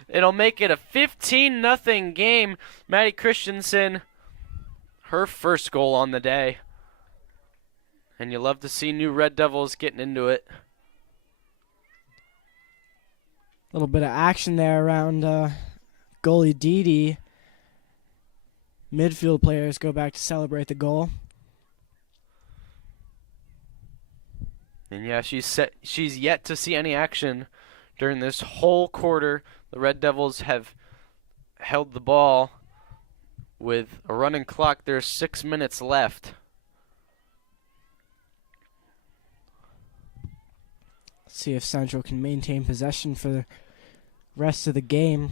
It'll make it a 15-0 game. Maddie Christensen, her first goal on the day. And you love to see new Red Devils getting into it. A little bit of action there around goalie Didi. Midfield players go back to celebrate the goal. And yeah, she's yet to see any action during this whole quarter. The Red Devils have held the ball with a running clock. There's 6 minutes left. Let's see if Central can maintain possession for the rest of the game.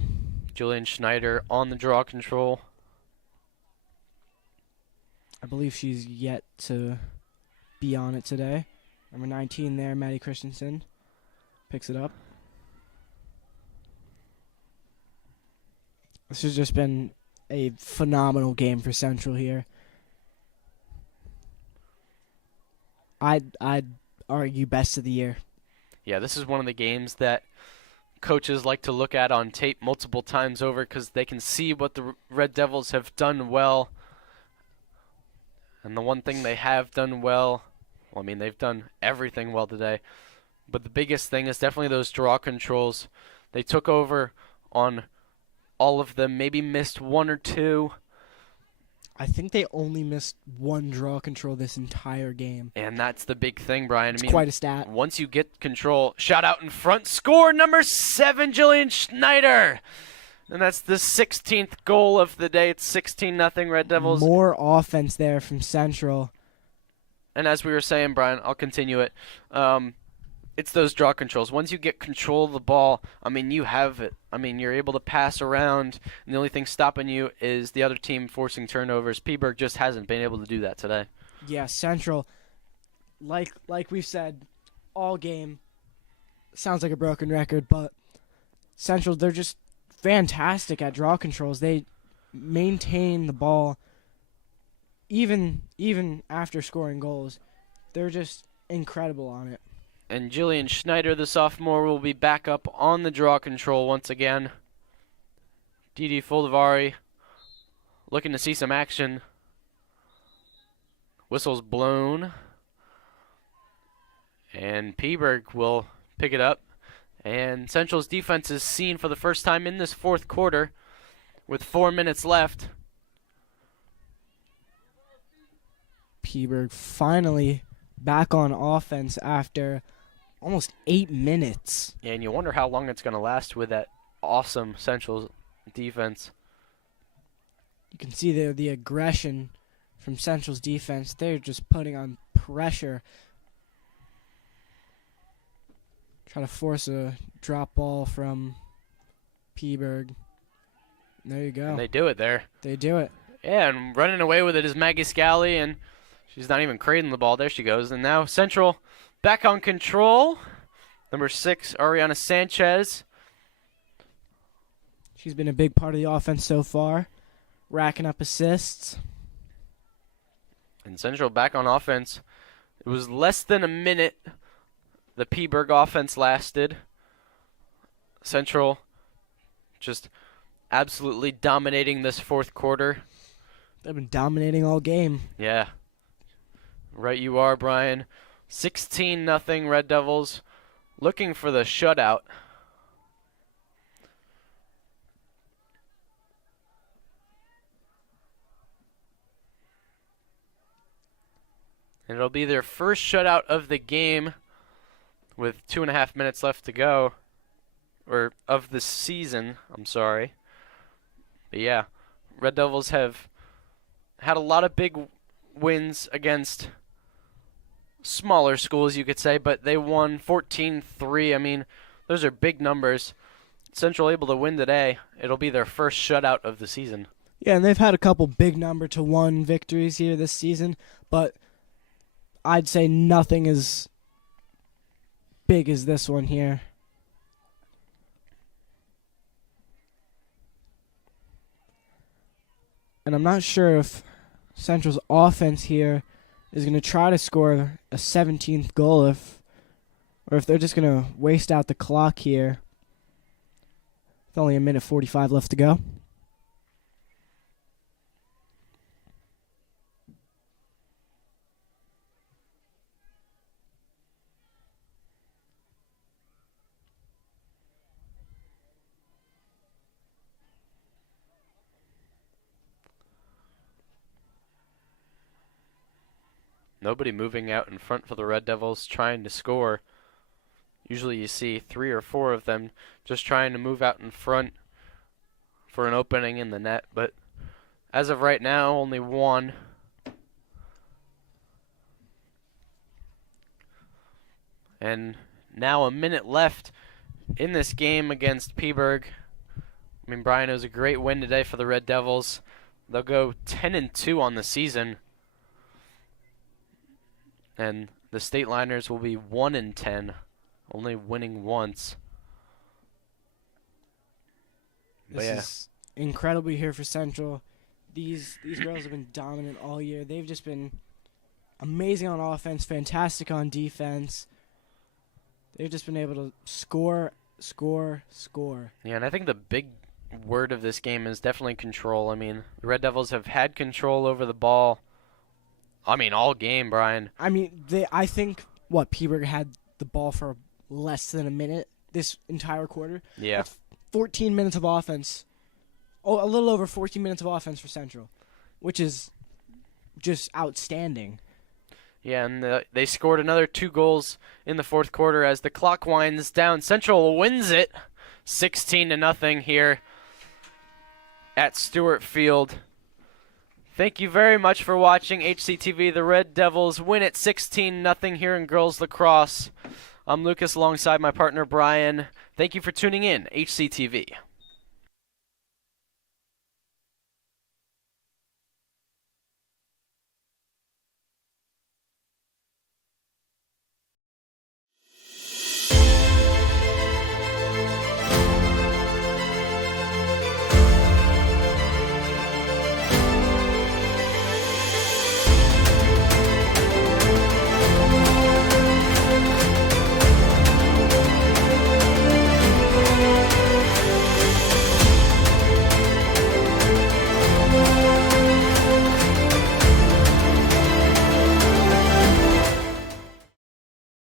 Julian Schneider on the draw control. I believe she's yet to be on it today. Number 19 there, Maddie Christensen, picks it up. This has just been a phenomenal game for Central here. I'd argue best of the year. Yeah, this is one of the games that coaches like to look at on tape multiple times over because they can see what the Red Devils have done well. And the one thing they have done well, I mean, they've done everything well today. But the biggest thing is definitely those draw controls. They took over on all of them, maybe missed 1 or 2. I think they only missed 1 draw control this entire game. And that's the big thing, Brian. It's quite a stat. Once you get control, shot out in front, score number 7, Jillian Schneider. And that's the 16th goal of the day. It's 16-0 Red Devils. More offense there from Central. And as we were saying, Brian, I'll continue it. It's those draw controls. Once you get control of the ball, I mean, you have it. I mean, you're able to pass around, and the only thing stopping you is the other team forcing turnovers. Phillipsburg just hasn't been able to do that today. Yeah, Central, like we've said all game, sounds like a broken record, but Central, they're just fantastic at draw controls. They maintain the ball even after scoring goals. They're just incredible on it. And Jillian Schneider, the sophomore, will be back up on the draw control once again. Didi Foldavari looking to see some action. Whistle's blown. And Phillipsburg will pick it up. And Central's defense is seen for the first time in this fourth quarter with 4 minutes left. Phillipsburg finally back on offense after almost 8 minutes. Yeah, and you wonder how long it's going to last with that awesome Central defense. You can see there the aggression from Central's defense. They're just putting on pressure. Try to force a drop ball from Phillipsburg. There you go. And they do it there. They do it. Yeah, and running away with it is Maggie Scally, and she's not even cradling the ball. There she goes. And now Central back on control. Number 6, Ariana Sanchez. She's been a big part of the offense so far, racking up assists. And Central back on offense. It was less than a minute the Phillipsburg offense lasted. Central just absolutely dominating this fourth quarter. They've been dominating all game. Yeah. Right you are, Brian. 16-0 Red Devils looking for the shutout. And it'll be their first shutout of the game with 2.5 minutes left to go. Or of the season, I'm sorry. But yeah, Red Devils have had a lot of big wins against smaller schools, you could say, but they won 14-3. I mean, those are big numbers. Central able to win today. It'll be their first shutout of the season. Yeah, and they've had a couple big number-to-1 victories here this season, but I'd say nothing as big as this one here. And I'm not sure if Central's offense here is going to try to score a 17th goal or if they're just going to waste out the clock here. With only a minute 45 left to go. Nobody moving out in front for the Red Devils trying to score. Usually you see 3 or 4 of them just trying to move out in front for an opening in the net. But as of right now, only 1. And now a minute left in this game against Phillipsburg. I mean, Brian, it was a great win today for the Red Devils. They'll go 10-2 on the season. And the State Liners will be 1-10, only winning once. This is incredibly here for Central. These girls have been dominant all year. They've just been amazing on offense, fantastic on defense. They've just been able to score. Yeah, and I think the big word of this game is definitely control. I mean, the Red Devils have had control over the ball. I mean, all game, Brian. I mean, I think, Phillipsburg had the ball for less than a minute this entire quarter. Yeah. That's 14 minutes of offense. Oh, a little over 14 minutes of offense for Central, which is just outstanding. Yeah, and they scored another 2 goals in the fourth quarter as the clock winds down. Central wins it 16-0 here at Stewart Field. Thank you very much for watching HCTV. The Red Devils win it 16-0 here in girls lacrosse. I'm Lucas alongside my partner Brian. Thank you for tuning in, HCTV.